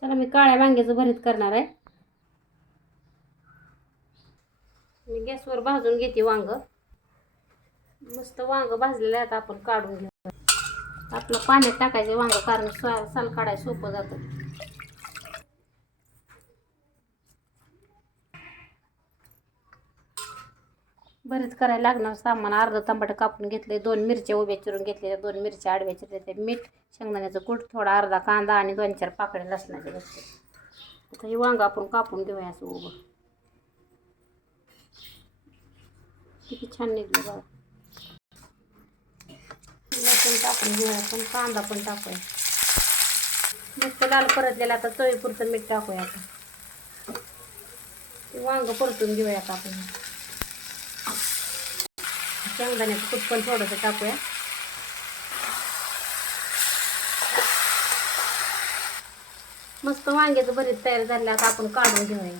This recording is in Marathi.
चला मी काळ्या वांग्याचं भरीत करणार आहे. मी गॅसवर भाजून घेते वांग. मस्त वांग भाजलेलं आहेत आपण काढून घेऊ. आपलं पाण्यात टाकायचं वांग कारण स्वा- साल काढायला सोपं जातं. बरेच करायला लागणार सामान. अर्धा टमाटर कापून घेतले दोन मिरच्या उभ्या चिरून घेतलेल्या दोन मिरच्या आडव्या चिरलेल्या मीठ शेंगदाण्याचं कूट थोडा अर्धा कांदा आणि दोन चार पाकळ्या लसणाचे घेतले आता हे वांग आपण कापून घेऊया असं उभं. किती छान निघलं बघा. लसूण टाकून घेऊया आपण कांदा पण टाकूया. मस्त लाल परतलेला आता चवीपुरतं मीठ टाकूया आता. वांग परतून घेऊया आता आपण. शेंगदाण्याचं तूप पण थोडंसं टाकूया. मस्त वांग्याचं भरीत तयार झालं आता आपण काढून घेऊया.